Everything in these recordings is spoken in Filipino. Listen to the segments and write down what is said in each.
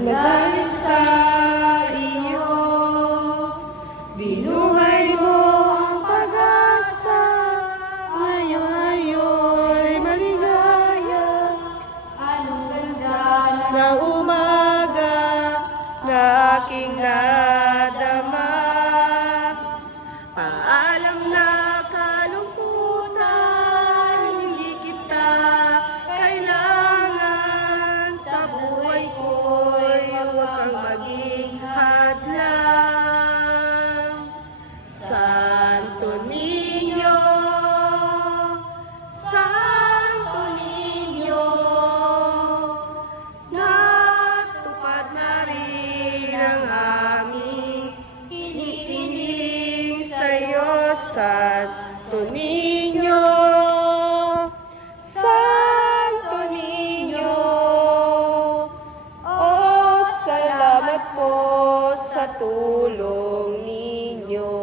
na dahil sa iyo, binuhay mo ang pag-asa. Ngayon ayo'y maligaya. Anong ganda Na umaga na aking nadama. Paalam na kalungkutan, hindi kita kailangan. Sa buhay ko'y huwag kang maging hadlang. Santo Niño, Santo Niño, natupad na rin ang aming hiling sa'yo, Santo Niño, Santo Niño. Oh, salamat po sa tulong ninyo.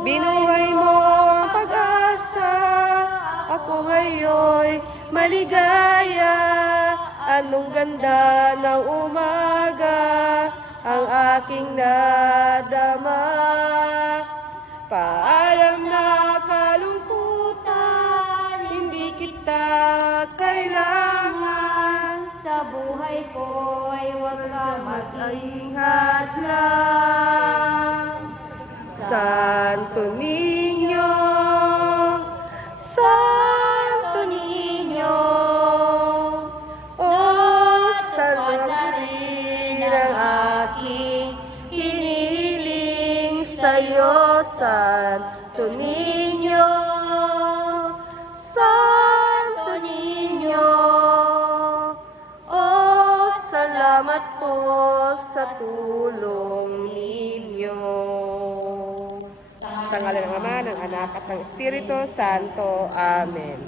Binuhay mo ang pag-asa, ako ngayon'y maligaya. Anong ganda ng umaga ang aking nadama. Paalam na kalungkutan, hindi kita kailangan. sa buhay ko'y huwag ka maging hadlang. Santo Niño, Santo Niño, oh, salamat rin ang aking hinihiling sa'yo, Santo Niño, Santo Niño. Oh, salamat po sa tulong ninyo. Sa ngalan ng Ama, ng Anak, at ng Espiritu Santo. Amen.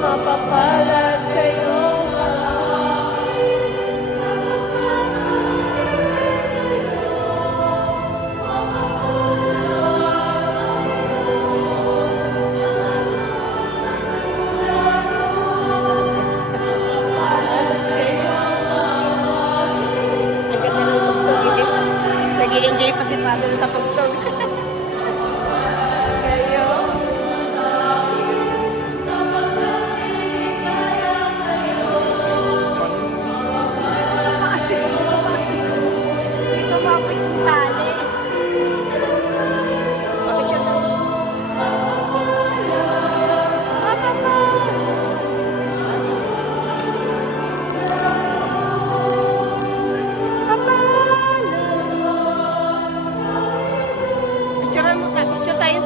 Mapapalad kayo. Ang ganda ng tugtog eh. Nag-i-enjoy pa si Father sa tugtog. Kayo. Ito pa po yung tali. Papicture daw. Picture tayo,